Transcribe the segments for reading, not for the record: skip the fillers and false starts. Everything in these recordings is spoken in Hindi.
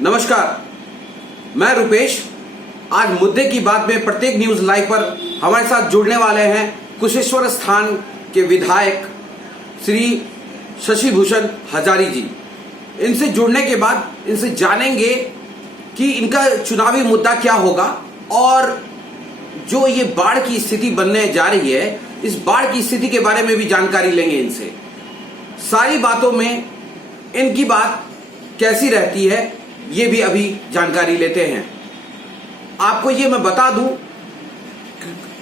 नमस्कार, मैं रुपेश। आज मुद्दे की बात में प्रत्येक न्यूज लाइव पर हमारे साथ जुड़ने वाले हैं कुशेश्वर स्थान के विधायक श्री शशि भूषण हजारी जी। इनसे जुड़ने के बाद इनसे जानेंगे कि इनका चुनावी मुद्दा क्या होगा और जो ये बाढ़ की स्थिति बनने जा रही है, इस बाढ़ की स्थिति के बारे में भी जानकारी लेंगे इनसे। सारी बातों में इनकी बात कैसी रहती है ये भी अभी जानकारी लेते हैं। आपको ये मैं बता दूं,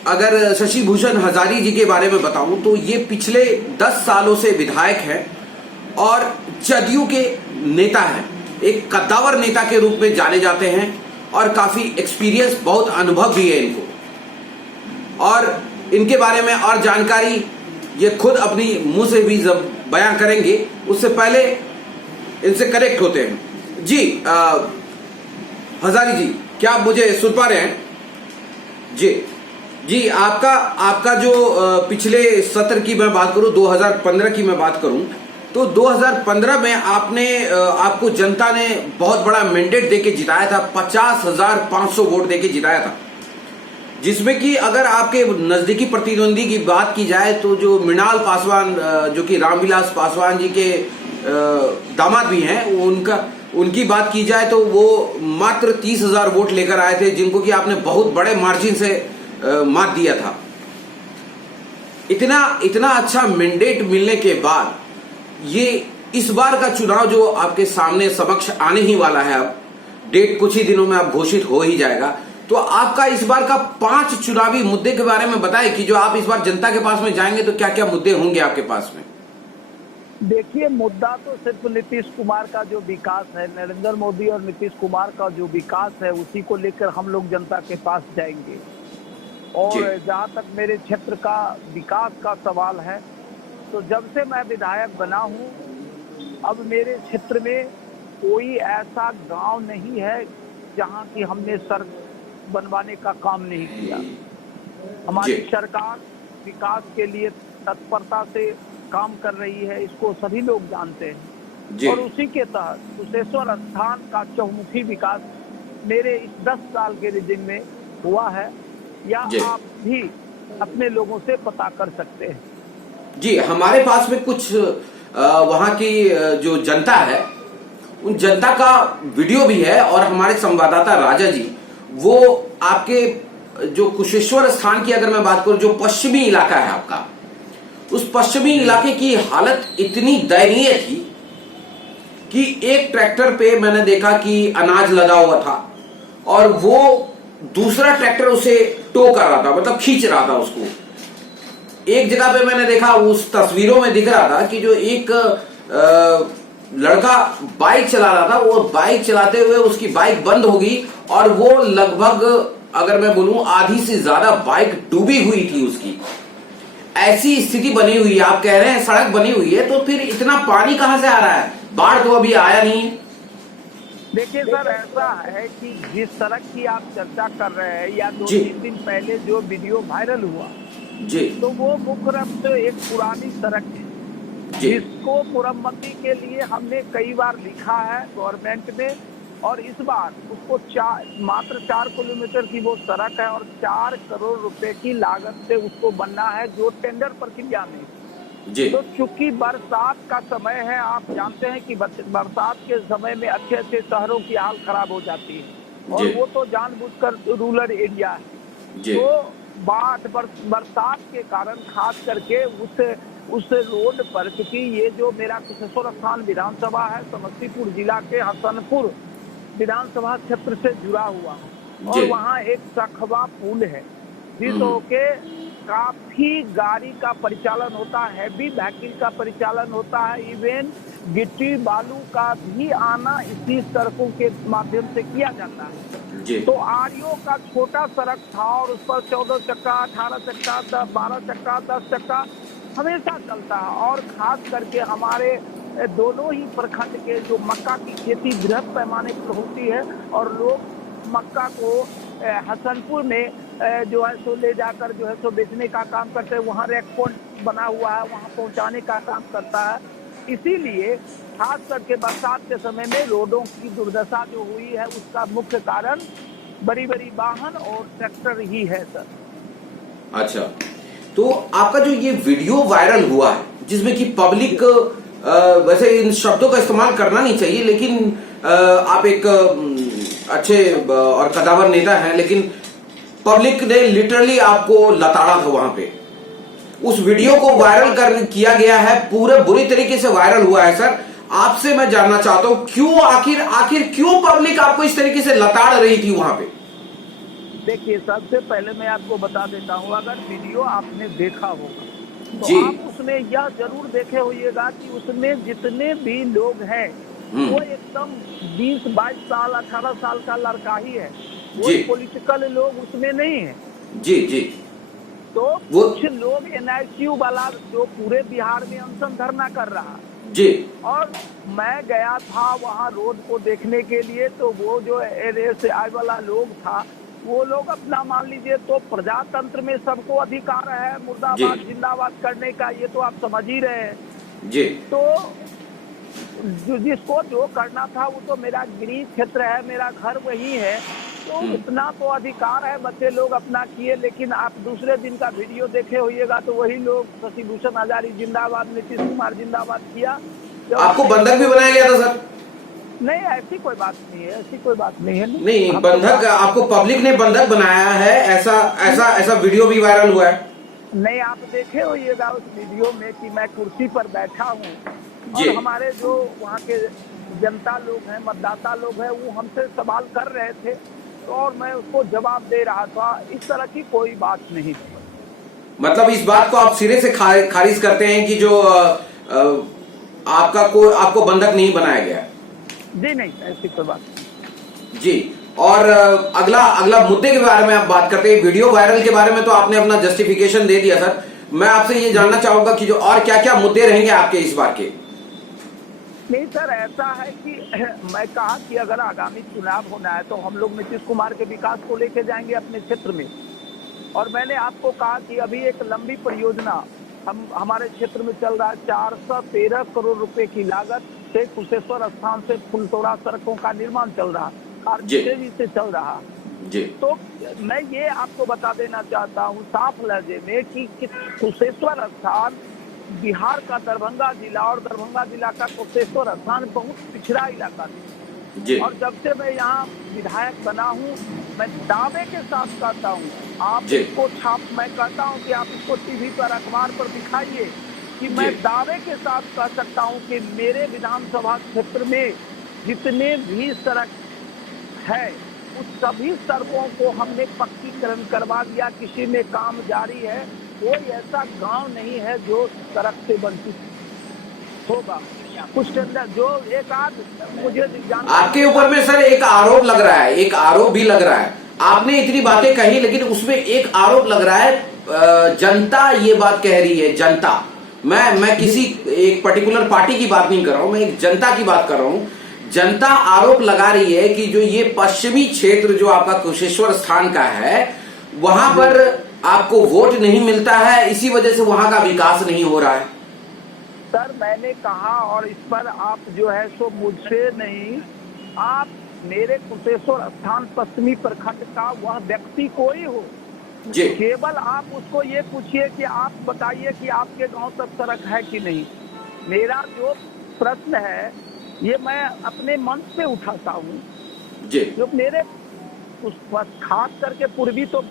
अगर शशि भूषण हजारी जी के बारे में बताऊं तो ये पिछले 10 सालों से विधायक हैं और जदयू के नेता हैं। एक कद्दावर नेता के रूप में जाने जाते हैं और काफी एक्सपीरियंस, बहुत अनुभव भी है इनको। और इनके बारे में और जानकारी ये खुद अपनी मुंह से भी जब बयां करेंगे, उससे पहले इनसे कनेक्ट होते हैं। जी हजारी जी, क्या आप मुझे सुन पा रहे हैं? जी आपका जो पिछले सत्र की मैं बात करूं, 2015 की मैं बात करूं तो 2015 में आपको जनता ने बहुत बड़ा मैंडेट देके जिताया था। 50,500 वोट देके जिताया था, जिसमें कि अगर आपके नजदीकी प्रतिद्वंदी की बात की जाए तो जो मृणाल पासवान, जो कि रामविलास पासवान जी के दामाद भी हैं, उनकी बात की जाए तो वो मात्र 30,000 वोट लेकर आए थे, जिनको कि आपने बहुत बड़े मार्जिन से मात दिया था। इतना अच्छा मैंडेट मिलने के बाद ये इस बार का चुनाव जो आपके सामने समक्ष आने ही वाला है, अब डेट कुछ ही दिनों में अब घोषित हो ही जाएगा, तो आपका इस बार का 5 चुनावी मुद्दे के बारे में बताएं कि जो आप इस बार जनता के पास में जाएंगे तो क्या क्या मुद्दे होंगे आपके पास में। देखिए, मुद्दा तो सिर्फ नीतीश कुमार का जो विकास है, नरेंद्र मोदी और नीतीश कुमार का जो विकास है, उसी को लेकर हम लोग जनता के पास जाएंगे। और जहाँ तक मेरे क्षेत्र का विकास का सवाल है, तो जब से मैं विधायक बना हूँ, अब मेरे क्षेत्र में कोई ऐसा गांव नहीं है जहाँ की हमने सड़क बनवाने का काम नहीं किया। हमारी सरकार विकास के लिए तत्परता से काम कर रही है, इसको सभी लोग जानते हैं। और उसी के तहत कुशेश्वर स्थान का चहुमुखी विकास मेरे इस 10 साल के रिजिम में हुआ है, या आप भी अपने लोगों से पता कर सकते हैं। जी, हमारे पास में कुछ वहां की जो जनता है, उन जनता का वीडियो भी है और हमारे संवाददाता राजा जी वो आपके जो कुशेश्वर स्थान की अगर मैं बात करूं, जो पश्चिमी इलाका है आपका, उस पश्चिमी इलाके की हालत इतनी दयनीय थी कि एक ट्रैक्टर पे मैंने देखा कि अनाज लगा हुआ था और वो दूसरा ट्रैक्टर उसे टो कर रहा था, मतलब खींच रहा था उसको। एक जगह पे मैंने देखा, उस तस्वीरों में दिख रहा था कि जो एक लड़का बाइक चला रहा था, वो बाइक चलाते हुए उसकी बाइक बंद हो गई और वो लगभग अगर मैं बोलूं आधी से ज्यादा बाइक डूबी हुई थी उसकी। ऐसी स्थिति बनी हुई है। आप कह रहे हैं सड़क बनी हुई है, तो फिर इतना पानी कहां से आ रहा है? बाढ़ तो अभी आया नहीं। देखिए सर, ऐसा है कि जिस सड़क की आप चर्चा कर रहे हैं, या 2-3 दिन पहले जो वीडियो वायरल हुआ जी, तो वो मुख्य रूप से एक पुरानी सड़क है जिसको मुरम्मती के लिए हमने कई बार लिखा है गवर्नमेंट में, और इस बार उसको मात्र 4 किलोमीटर की वो सड़क है और 4 करोड़ रुपए की लागत से उसको बनना है, जो टेंडर प्रक्रिया में जी। तो चूंकि बरसात का समय है, आप जानते हैं कि बरसात के समय में अच्छे अच्छे शहरों की हाल खराब हो जाती है, और वो तो जानबूझकर रूरल एरिया है। तो बरसात के कारण खास करके उस रोड पर, क्योंकि ये जो मेरा कुशेश्वर स्थान विधानसभा है, समस्तीपुर जिला के हसनपुर विधानसभा क्षेत्र से जुड़ा हुआ है, और वहाँ एक सखवा पुल है जिसो के काफी गाड़ी का परिचालन होता है, हैवी व्हीकल का परिचालन होता है, इवन गिट्टी बालू का भी आना इसी सड़कों के माध्यम से किया जाता है। तो आरओ का छोटा सड़क था और उस पर 14 चक्का, 18 चक्का, 12 चक्का, 10 चक्का हमेशा चलता है। और खास करके हमारे दोनों ही प्रखंड के जो मक्का की खेती बृहद पैमाने पर होती है, और लोग मक्का को हसनपुर में जो है सो ले जाकर जो है सो बेचने का काम करते हैं। वहाँ रैक पॉइंट बना हुआ है, वहाँ पहुँचाने का काम करता है। इसीलिए खास करके बरसात के समय में रोडों की दुर्दशा जो हुई है उसका मुख्य कारण बड़ी बड़ी वाहन और ट्रैक्टर ही है सर। अच्छा, तो आपका जो ये वीडियो वायरल हुआ है जिसमें कि पब्लिक, वैसे इन शब्दों का इस्तेमाल करना नहीं चाहिए, लेकिन आप एक अच्छे और कदावर नेता हैं, लेकिन पब्लिक ने लिटरली आपको लताड़ा था वहां पे। उस वीडियो को वायरल किया गया है, पूरे बुरी तरीके से वायरल हुआ है। सर, आपसे मैं जानना चाहता हूं क्यों, आखिर क्यों पब्लिक आपको इस तरीके से लताड़ रही थी वहां पे? देखिए, सबसे पहले मैं आपको बता देता हूँ, अगर वीडियो आपने देखा होगा जी। तो आप उसमें यह जरूर देखे होइएगा कि उसमें जितने भी लोग हैं वो एकदम 20-22 साल 18 साल का लड़का ही है, वो पॉलिटिकल लोग उसमें नहीं है। जी जी। तो कुछ लोग NICU वाला जो पूरे बिहार में अनशन धरना कर रहा जी, और मैं गया था वहाँ रोड को देखने के लिए, तो वो जो NSI वाला लोग था वो लोग अपना मान लीजिए, तो प्रजातंत्र में सबको अधिकार है मुर्दाबाद जिंदाबाद करने का, ये तो आप समझ ही रहे हैं जी। तो जिसको जो करना था वो तो मेरा गृह क्षेत्र है, मेरा घर वही है, तो उतना तो अधिकार है, बच्चे लोग अपना किए। लेकिन आप दूसरे दिन का वीडियो देखे होइएगा तो वही लोग शशि भूषण हजारी जिंदाबाद, नीतीश कुमार जिंदाबाद किया। आपको बंधक भी बनाया गया था सर? नहीं, ऐसी कोई बात नहीं है, ऐसी कोई बात नहीं है। नहीं, बंधक आपको पब्लिक ने बंधक बनाया है, ऐसा वीडियो भी वायरल हुआ है। नहीं, आप देखे होइएगा उस वीडियो में कि मैं कुर्सी पर बैठा हूँ और हमारे जो वहाँ के जनता लोग हैं, मतदाता लोग हैं, वो हमसे सवाल कर रहे थे और मैं उसको जवाब दे रहा था। इस तरह की कोई बात नहीं थी। मतलब इस बात को आप सिरे से खारिज करते हैं कि जो आपको बंधक नहीं बनाया गया? जी नहीं, ऐसी कोई बात नहीं जी। और अगला मुद्दे के बारे में आप बात करते हैं, वीडियो वायरल के बारे में तो आपने अपना जस्टिफिकेशन दे दिया सर। मैं आपसे ये जानना चाहूंगा कि जो और क्या क्या मुद्दे रहेंगे आपके इस बार के? नहीं सर, ऐसा है कि मैं कहा कि अगर आगामी चुनाव होना है तो हम लोग नीतीश कुमार के विकास को लेके जाएंगे अपने क्षेत्र में। और मैंने आपको कहा कि अभी एक लंबी परियोजना हमारे क्षेत्र में चल रहा है, 413 करोड़ रुपए की लागत से कुशेश्वर स्थान से फुलतोड़ा सड़कों का निर्माण चल रहा है, तेजी से चल रहा जी। तो मैं ये आपको बता देना चाहता हूँ साफ लहजे में कि कुशेश्वर स्थान बिहार का दरभंगा जिला और दरभंगा जिला का कुशेश्वर स्थान बहुत पिछड़ा इलाका है। और जब से मैं यहाँ विधायक बना हूँ, मैं दावे के साथ कहता हूँ, आप इसको मैं कहता हूँ कि आप इसको टीवी पर, अखबार पर दिखाइए कि मैं दावे के साथ कह सकता हूँ कि मेरे विधानसभा क्षेत्र में जितने भी सड़क है उस सभी सड़कों को हमने पक्कीकरण करवा दिया, किसी में काम जारी है। कोई ऐसा गांव नहीं है जो सड़क से वंचित होगा। कुछ के अंदर जो एक आध मुझे आपके ऊपर में सर एक आरोप लग रहा है, एक आरोप भी लग रहा है। आपने इतनी बातें कही लेकिन उसमें एक आरोप लग रहा है, जनता ये बात कह रही है, जनता, मैं किसी एक पर्टिकुलर पार्टी की बात नहीं कर रहा हूं, मैं एक जनता की बात कर रहा हूं। जनता आरोप लगा रही है कि जो ये पश्चिमी क्षेत्र जो आपका कुशेश्वर स्थान का है वहां पर आपको वोट नहीं मिलता है, इसी वजह से वहां का विकास नहीं हो रहा है। सर, मैंने कहा, और इस पर आप जो है सो मुझसे नहीं, आप मेरे कुशेश्वर स्थान पश्चिमी प्रखंड का वह व्यक्ति कोई हो, केवल आप उसको ये पूछिए कि आप बताइए कि आपके गांव तक सड़क है कि नहीं। मेरा जो प्रश्न है ये मैं अपने मन से उठाता हूँ, जो मेरे उस खास करके पूर्वी तो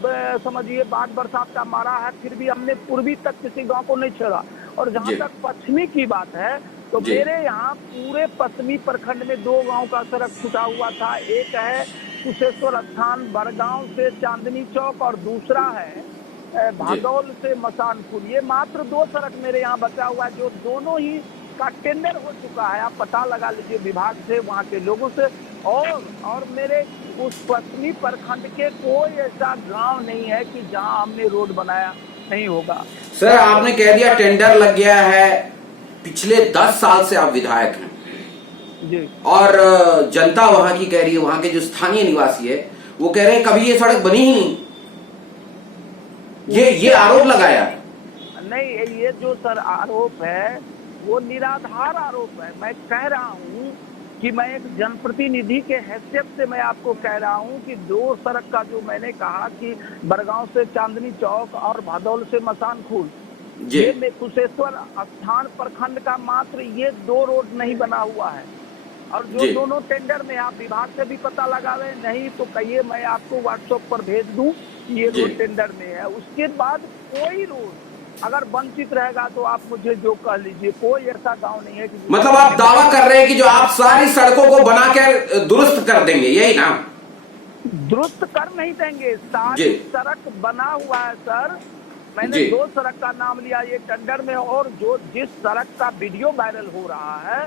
समझिए बाढ़ बरसात का मारा है, फिर भी हमने पूर्वी तक किसी गांव को नहीं छोड़ा। और जहाँ तक पश्चिमी की बात है तो मेरे यहाँ पूरे पश्चिमी प्रखंड में 2 गांव का सड़क छूटा हुआ था। एक है कुशेश्वर स्थान बड़गांव से चांदनी चौक और दूसरा है भादौल से मसानपुर। ये मात्र 2 सड़क मेरे यहाँ बचा हुआ है, जो दोनों ही का टेंडर हो चुका है। आप पता लगा लीजिए विभाग से, वहाँ के लोगों से। और मेरे उस पश्चिमी प्रखंड के कोई ऐसा गांव नहीं है कि जहां हमने रोड बनाया नहीं होगा। सर, आपने कह दिया टेंडर लग गया है, पिछले 10 साल से आप विधायक हैं जी, और जनता वहां की कह रही है, वहां के जो स्थानीय निवासी है वो कह रहे हैं कभी ये सड़क बनी ही नहीं। ये आरोप लगाया? नहीं, ये जो सर आरोप है वो निराधार आरोप है। मैं कह रहा हूँ कि मैं एक जनप्रतिनिधि के हैसियत से मैं आपको कह रहा हूँ कि 2 सड़क का जो मैंने कहा कि बरगांव से चांदनी चौक और भदौल से मसान खूल, ये कुशेश्वर स्थान प्रखंड का मात्र ये 2 रोड नहीं बना हुआ है। और जो दोनों टेंडर में आप विभाग से भी पता लगावे, नहीं तो कहिए मैं आपको व्हाट्सएप पर भेज दूं ये रोड टेंडर में है। उसके बाद कोई रोड अगर वंचित रहेगा तो आप मुझे जो कह लीजिए, कोई ऐसा गांव नहीं है कि मतलब आप दावा कर रहे हैं कि जो आप सारी सड़कों को बनाकर दुरुस्त कर देंगे, यही ना? दुरुस्त कर नहीं देंगे, सारी सड़क बना हुआ है सर। मैंने 2 सड़क का नाम लिया ये टेंडर में, और जो जिस सड़क का वीडियो वायरल हो रहा है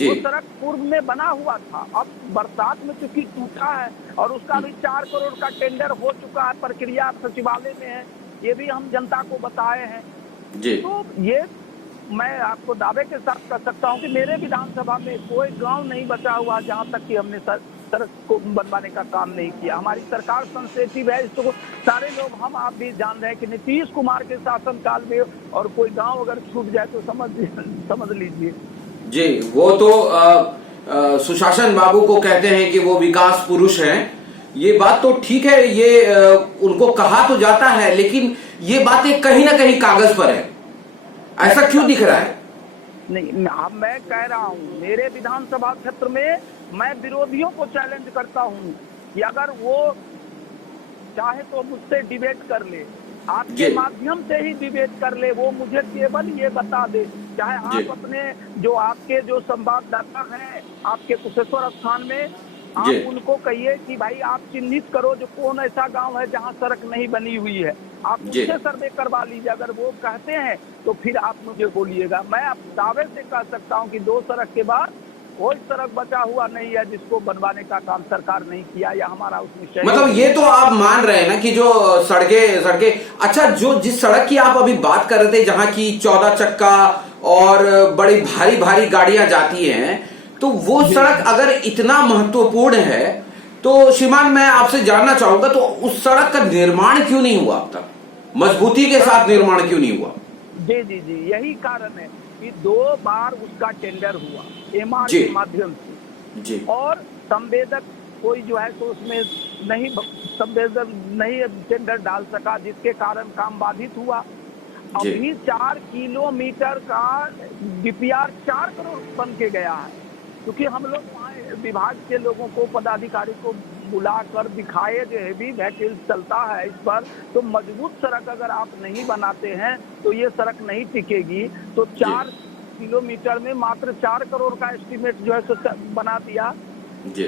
वो सड़क पूर्व में बना हुआ था। अब बरसात में चूंकि टूटा है और उसका भी 4 करोड़ का टेंडर हो चुका है, प्रक्रिया सचिवालय में है, ये भी हम जनता को बताए हैं। तो ये मैं आपको दावे के साथ कह सकता हूँ कि मेरे विधानसभा में कोई गाँव नहीं बचा हुआ जहाँ तक कि हमने सड़क को बनवाने का काम नहीं किया। हमारी सरकार सेंसिटिव है, इसको सारे लोग हम आप भी जान रहे हैं कि नीतीश कुमार के शासनकाल में और कोई गांव अगर छूट जाए तो समझ लीजिए। जी, वो तो सुशासन बाबू को कहते हैं कि वो विकास पुरुष हैं। ये बात तो ठीक है, ये उनको कहा तो जाता है, लेकिन ये बातें कहीं ना कहीं कागज पर है। ऐसा क्यों दिख रहा है? नहीं, मैं कह रहा हूँ मेरे विधानसभा क्षेत्र में मैं विरोधियों को चैलेंज करता हूँ कि अगर वो चाहे तो मुझसे डिबेट कर ले, आपके माध्यम से ही डिबेट कर ले, वो मुझे केवल ये बता दे, चाहे आप अपने जो आपके जो संवाददाता हैं आपके कुशेश्वर स्थान में, आप उनको कहिए कि भाई आप चिन्हित करो जो कौन ऐसा गांव है जहां सड़क नहीं बनी हुई है, आप उससे सर्वे करवा लीजिए। अगर वो कहते हैं तो फिर आप मुझे बोलिएगा। मैं आप दावे से कह सकता हूं कि 2 सड़क के बाद कोई सड़क बचा हुआ नहीं है जिसको बनवाने का काम सरकार नहीं किया या हमारा उसमें। मतलब ये तो आप मान रहे हैं ना कि जो सड़कें अच्छा, जो जिस सड़क की आप अभी बात कर रहे थे जहां की 14 चक्का और बड़ी भारी भारी गाड़ियां जाती हैं, तो वो सड़क अगर इतना महत्वपूर्ण है तो श्रीमान मैं आपसे जानना चाहूंगा, तो उस सड़क का निर्माण क्यों नहीं हुआ अब तक? मजबूती के साथ निर्माण क्यों नहीं हुआ? जी, यही कारण है कि 2 बार उसका टेंडर हुआ एमआर के माध्यम से, और संवेदक कोई जो है तो उसमें नहीं संवेदक नहीं टेंडर डाल सका, जिसके कारण काम बाधित हुआ। अभी 4 किलोमीटर का डीपीआर 4 करोड़ बन के गया है, क्योंकि हम लोग वहाँ विभाग के लोगों को पदाधिकारी को बुलाकर दिखाए जो हेवी व्हीकल चलता है इस पर, तो मजबूत सड़क अगर आप नहीं बनाते हैं तो ये सड़क नहीं टिकेगी। तो 4 किलोमीटर में मात्र 4 करोड़ का एस्टीमेट जो है तो बना दिया,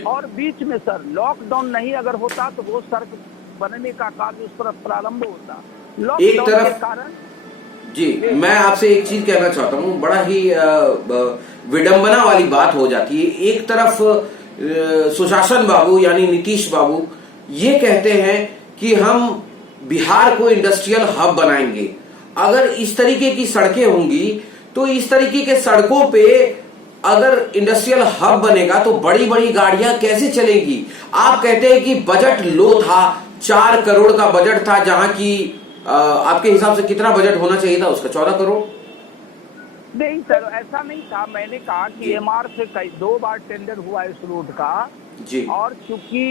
और बीच में सर लॉकडाउन नहीं अगर होता तो वो सड़क बनने का कार्य उस तरफ प्रारंभ होता। लॉकडाउन के कारण मैं आपसे एक चीज कहना चाहता हूँ, बड़ा ही विडंबना वाली बात हो जाती है। एक तरफ सुशासन बाबू यानी नीतीश बाबू ये कहते हैं कि हम बिहार को इंडस्ट्रियल हब बनाएंगे। अगर इस तरीके की सड़कें होंगी तो इस तरीके के सड़कों पे अगर इंडस्ट्रियल हब बनेगा तो बड़ी बड़ी गाड़ियां कैसे चलेंगी? आप कहते हैं कि बजट लो था, 4 करोड़ का बजट था, जहां की आपके हिसाब से कितना बजट होना चाहिए था उसका? 14 करोड़? नहीं सर, ऐसा नहीं था। मैंने कहा कि एमआर से 2 बार टेंडर हुआ इस रोड का, और चूंकि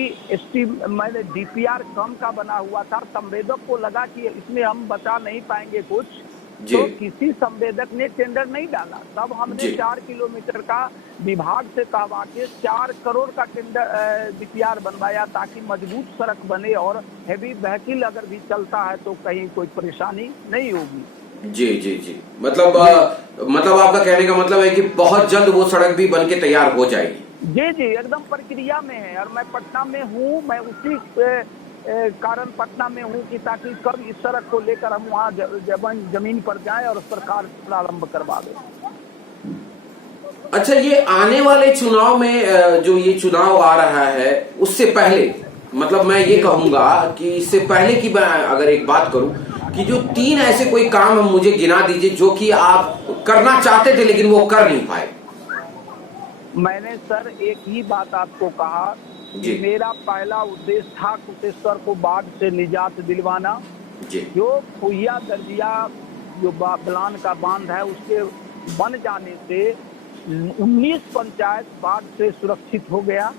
मैंने डीपीआर कम का बना हुआ था, संवेदक को लगा कि इसमें हम बचा नहीं पाएंगे कुछ, तो किसी संवेदक ने टेंडर नहीं डाला। तब हमने 4 किलोमीटर का विभाग से कहवा के 4 करोड़ का टेंडर डीपीआर बनवाया, ताकि मजबूत सड़क बने और हेवी व्हीकल अगर भी चलता है तो कहीं कोई परेशानी नहीं होगी। जी मतलब आपका कहने का मतलब है कि बहुत जल्द वो सड़क भी बन के तैयार हो जाएगी। जी एकदम प्रक्रिया में है, और मैं पटना में हूँ, मैं उसी कारण पटना में हूँ कि ताकि कब इस सड़क को लेकर हम वहाँ जमीन पर जाएं और उस पर कार्य प्रारंभ करवा दें। अच्छा, ये आने वाले चुनाव में जो ये चुनाव आ रहा है उससे पहले, मतलब मैं ये कहूंगा कि इससे पहले की अगर एक बात करूं कि जो 3 ऐसे कोई काम हम मुझे गिना दीजिए जो कि आप करना चाहते थे लेकिन वो कर नहीं पाए। मैंने सर एक ही बात आपको कहा कि मेरा पहला उद्देश्य था कुशेश्वर को बाढ़ से निजात दिलवाना। जो फुहिया दर्जिया जो बलान का बांध है उसके बन जाने से 19 पंचायत बाढ़ से सुरक्षित हो गया।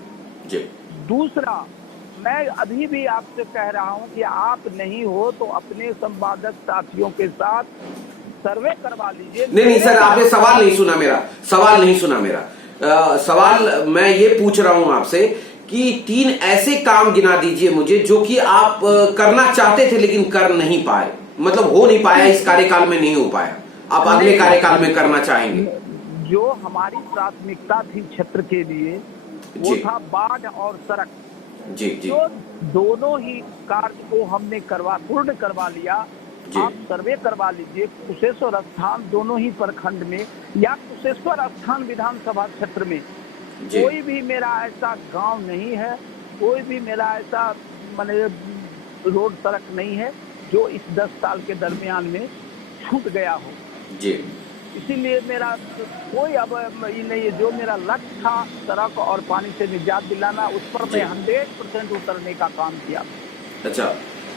जी। दूसरा, मैं अभी भी आपसे कह रहा हूं कि आप नहीं हो तो अपने संवादक साथियों के साथ सर्वे करवा लीजिए। नहीं सर, आपने सवाल नहीं सुना मेरा, सवाल नहीं सुना मेरा। सवाल मैं ये पूछ रहा हूं आपसे कि 3 ऐसे काम गिना दीजिए मुझे जो कि आप करना चाहते थे लेकिन कर नहीं पाए, मतलब हो नहीं पाया, इस कार्यकाल में नहीं हो पाया, आप अगले कार्यकाल में करना चाहेंगे। जो हमारी प्राथमिकता थी क्षेत्र के लिए वो था बाढ़ और सड़क। जी जी। जो दोनों ही कार्य को हमने पूर्ण करवा लिया। आप सर्वे करवा लीजिए कुशेश्वर स्थान दोनों ही प्रखंड में या कुशेश्वर स्थान विधानसभा क्षेत्र में कोई भी मेरा ऐसा गांव नहीं है, कोई भी मेरा ऐसा माने रोड सड़क नहीं है जो इस 10 साल के दरमियान में छूट गया हो। जी। इसीलिए मेरा कोई अब ये नहीं है, जो मेरा लक्ष्य था सड़क और पानी से निजात दिलाना, उस पर मैं 100% उतरने का काम किया। अच्छा,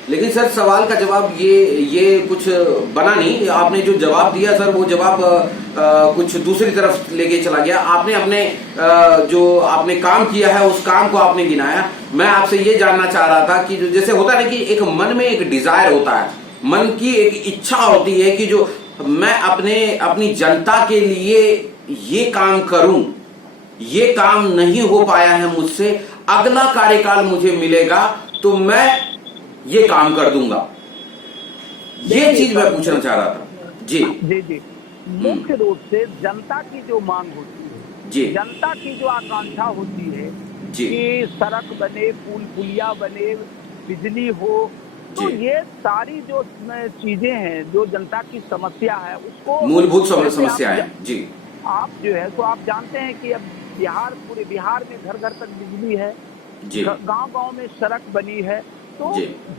लेकिन सर सवाल का जवाब ये कुछ बना नहीं। आपने जो जवाब दिया सर वो जवाब कुछ दूसरी तरफ लेके चला गया। आपने अपने जो आपने काम किया है उस काम को आपने गिनाया। मैं आपसे ये जानना चाह रहा था कि जैसे होता है ना कि एक मन में एक डिजायर होता है, मन की एक इच्छा होती है कि जो मैं अपनी जनता के लिए ये काम करूं, ये काम नहीं हो पाया है मुझसे, अगला कार्यकाल मुझे मिलेगा तो मैं ये काम कर दूंगा। ये चीज मैं पूछना चाह रहा था। जी जी जी। मुख्य रूप से जनता की जो मांग होती है, जी, जनता की जो आकांक्षा होती है जी, कि सड़क बने, पुल पुलिया बने, बिजली हो, तो ये सारी जो चीजें हैं, जो जनता की समस्या है उसको मूलभूत समस्या है। जी। आप जो है तो आप जानते हैं कि अब पूरे बिहार में घर घर तक बिजली है, गांव गांव में सड़क बनी है। तो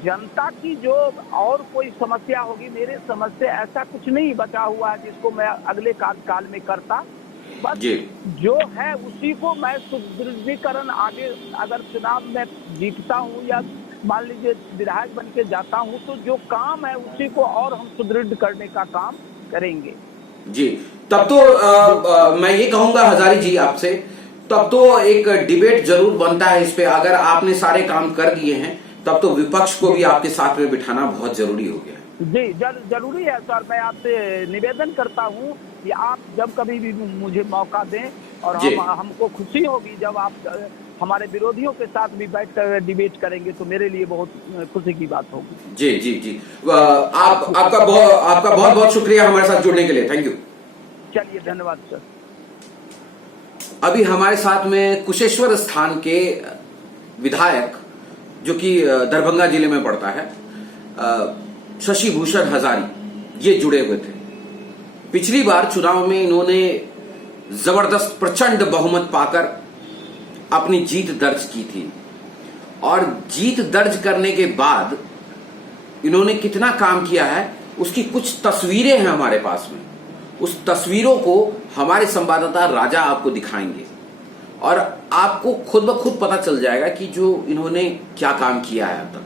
जनता की जो और कोई समस्या होगी, मेरे समझ से ऐसा कुछ नहीं बचा हुआ है जिसको मैं अगले कार्यकाल में करता। बस जो है उसी को मैं सुदृढ़ीकरण, आगे अगर चुनाव में जीतता हूँ या मान लीजिए विधायक बन के जाता हूँ तो जो काम है उसी को और हम सुदृढ़ करने का काम करेंगे। जी, तब तो मैं ये कहूंगा हजारी जी आपसे, तब तो एक डिबेट जरूर बनता है इस पे। अगर आपने सारे काम कर दिए हैं तब तो विपक्ष को भी आपके साथ में बिठाना बहुत जरूरी हो गया। जी जरूरी है सर। मैं आपसे निवेदन करता हूं कि आप जब कभी भी मुझे मौका दें, और हमको खुशी होगी जब आप हमारे विरोधियों के साथ भी बैठकर डिबेट करेंगे तो मेरे लिए बहुत खुशी की बात होगी। जी जी जी। आपका बहुत बहुत शुक्रिया हमारे साथ जुड़ने के लिए। Thank you. चलिए, धन्यवाद सर। अभी हमारे साथ में कुशेश्वर स्थान के विधायक जो कि दरभंगा जिले में पड़ता है, शशि भूषण हजारी, ये जुड़े हुए थे। पिछली बार चुनाव में इन्होंने जबरदस्त प्रचंड बहुमत पाकर अपनी जीत दर्ज की थी, और जीत दर्ज करने के बाद इन्होंने कितना काम किया है उसकी कुछ तस्वीरें हैं हमारे पास में। उस तस्वीरों को हमारे संवाददाता राजा आपको दिखाएंगे और आपको खुद ब खुद पता चल जाएगा कि जो इन्होंने क्या काम किया है अब तक।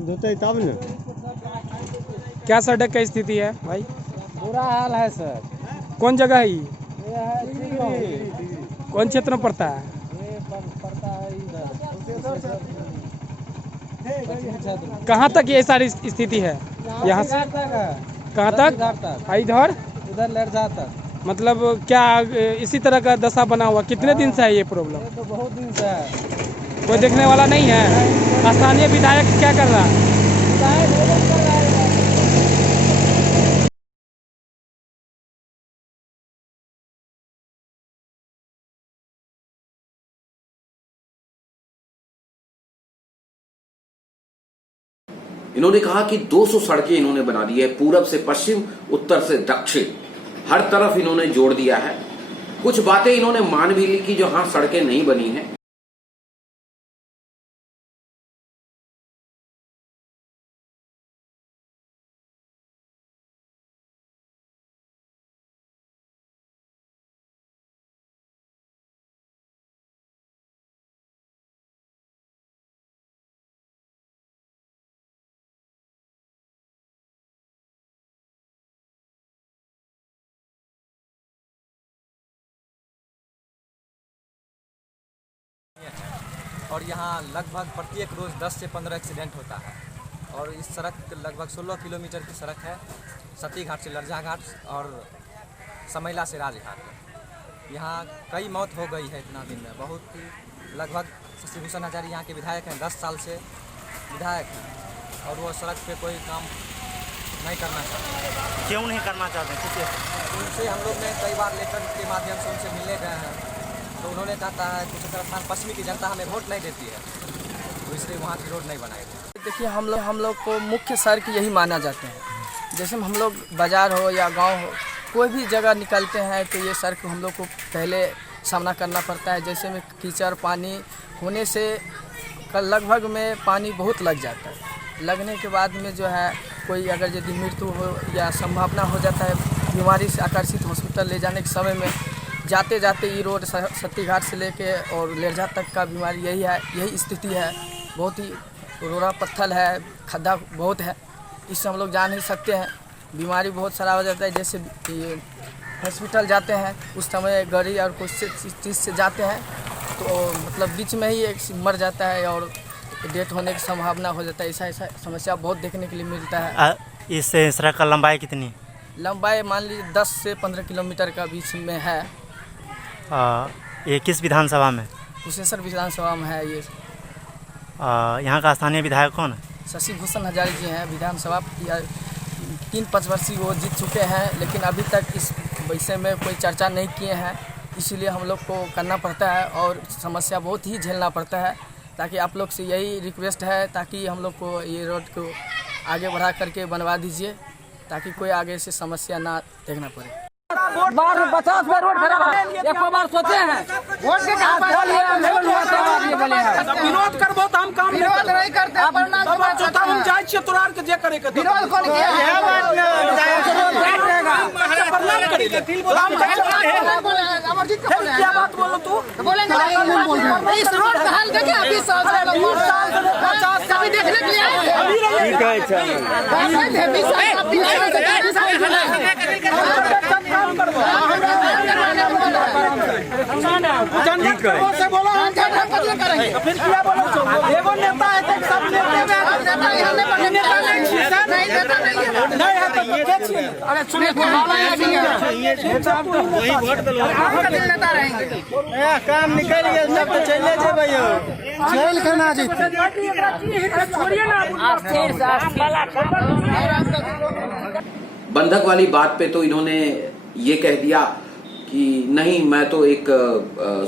धोते तब न। क्या सड़क का स्थिति है भाई? बुरा हाल है सर। कौन जगह है ये? ये है कौन क्षेत्र में पड़ता है? ये पड़ता है इधर। कहाँ तक ये सारी स्थिति है? यहाँ से कहाँ तक? इधर लेरजा तक। मतलब क्या इसी तरह का दशा बना हुआ? कितने दिन से है ये प्रॉब्लम? तो बहुत दिन से है। कोई देखने वाला नहीं है? स्थानीय विधायक क्या कर रहा है? इन्होंने कहा कि 200 सड़कें इन्होंने बना दी है, पूरब से पश्चिम, उत्तर से दक्षिण, हर तरफ इन्होंने जोड़ दिया है। कुछ बातें इन्होंने मान भी ली कि जो हाँ सड़कें नहीं बनी हैं, और यहाँ लगभग प्रत्येक रोज़ 10 से 15 एक्सीडेंट होता है। और इस सड़क लगभग 16 किलोमीटर की सड़क है, सती घाट से लरजा घाट और समैला से राजघाट। यहाँ कई मौत हो गई है इतना दिन में, बहुत लगभग शशि भूषण हजारी यहाँ के विधायक हैं, 10 साल से विधायक हैं और वो सड़क पे कोई काम नहीं करना चाहते। क्यों नहीं करना चाहते? उनसे हम लोग ने कई बार लेटर के माध्यम से उनसे मिलने गए हैं, तो उन्होंने कहा है कुशेश्वर पश्चिमी की जनता हमें वोट नहीं देती है, तो इसलिए वहाँ की रोड नहीं बनाएगी। देखिए हम लोग को मुख्य सड़क यही माना जाते हैं। जैसे हम लोग बाज़ार हो या गांव हो, कोई भी जगह निकलते हैं तो ये सड़क हम लोग को पहले सामना करना पड़ता है। जैसे में कीचड़ पानी होने से लगभग में पानी बहुत लग जाता है। लगने के बाद में जो है कोई अगर यदि मृत्यु हो या संभावना हो जाता है, बीमारी से आकर्षित हॉस्पिटल ले जाने के समय में जाते जाते ये रोड सती घाट से लेके और लेरजा तक का बीमारी यही स्थिति है। बहुत ही रोड़ा पत्थर है, खड्डा बहुत है, इससे हम लोग जा नहीं सकते हैं। बीमारी बहुत सारा हो जाता है। जैसे हॉस्पिटल जाते हैं उस समय गाड़ी और कुछ चीज़ से जाते हैं तो मतलब बीच में ही एक मर जाता है और डेथ होने की संभावना हो जाता है। ऐसा समस्या बहुत देखने के लिए मिलता है। इस सड़क का लंबाई कितनी? लंबाई मान लीजिए 10 से 15 किलोमीटर का बीच में है। ये किस विधानसभा में? कुशेश्वर विधानसभा में है ये। यहाँ का स्थानीय विधायक कौन है? शशि भूषण हजारी जी हैं। विधानसभा 3-5 वर्षीय वो जीत चुके हैं, लेकिन अभी तक इस विषय में कोई चर्चा नहीं किए हैं। इसीलिए हम लोग को करना पड़ता है और समस्या बहुत ही झेलना पड़ता है। ताकि आप लोग से यही रिक्वेस्ट है ताकि हम लोग को ये रोड को आगे बढ़ा करके बनवा दीजिए, ताकि कोई आगे से समस्या ना देखना पड़े। 50 बार रोड खराब है, एक बार सोचे हैं वोट के काम विरोध करबो तो हम काम नहीं करते। हम जाय छियै तोरा के जे करे के विरोध कौन किया है? क्या बात बोलो तू? बोलेंगे इस रोड का हाल देखे अभी कभी देखने के लिए फिर क्या बोलो? एगो नेता है तो सब नहीं है तो के छियै? अरे सुने वही वोट दलो नेता रहेंगे। काम निकल गया सब तो चले जेबै यौ चल केना जीते छोड़िए ना। बंधक वाली बात पे तो इन्होंने ये कह दिया कि नहीं, मैं तो एक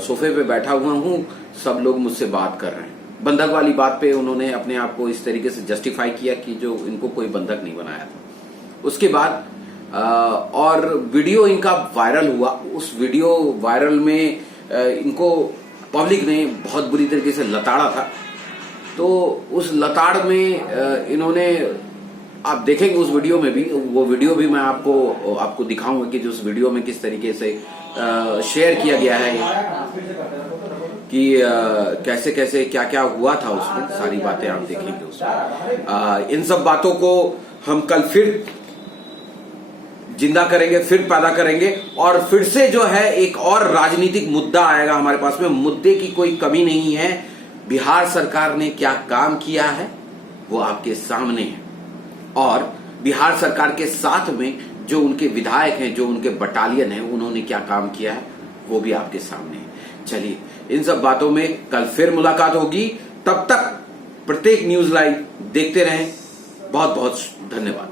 सोफे पे बैठा हुआ हूँ, सब लोग मुझसे बात कर रहे हैं। बंधक वाली बात पे उन्होंने अपने आप को इस तरीके से जस्टिफाई किया कि जो इनको कोई बंधक नहीं बनाया था। उसके बाद और वीडियो इनका वायरल हुआ। उस वीडियो वायरल में इनको पब्लिक ने बहुत बुरी तरीके से लताड़ा था। तो उस लताड़ में इन्होंने, आप देखेंगे उस वीडियो में भी, वो वीडियो भी मैं आपको दिखाऊंगा कि जो उस वीडियो में किस तरीके से शेयर किया गया है कि कैसे कैसे क्या क्या हुआ था उसमें, सारी बातें आप देखेंगे उसमें। इन सब बातों को हम कल फिर जिंदा करेंगे, फिर पैदा करेंगे और फिर से जो है एक और राजनीतिक मुद्दा आएगा हमारे पास में। मुद्दे की कोई कमी नहीं है। बिहार सरकार ने क्या काम किया है वो आपके सामने है और बिहार सरकार के साथ में जो उनके विधायक हैं, जो उनके बटालियन है, उन्होंने क्या काम किया है वो भी आपके सामने है। चलिए, इन सब बातों में कल फिर मुलाकात होगी। तब तक प्रत्येक न्यूज लाइव देखते रहें। बहुत बहुत धन्यवाद।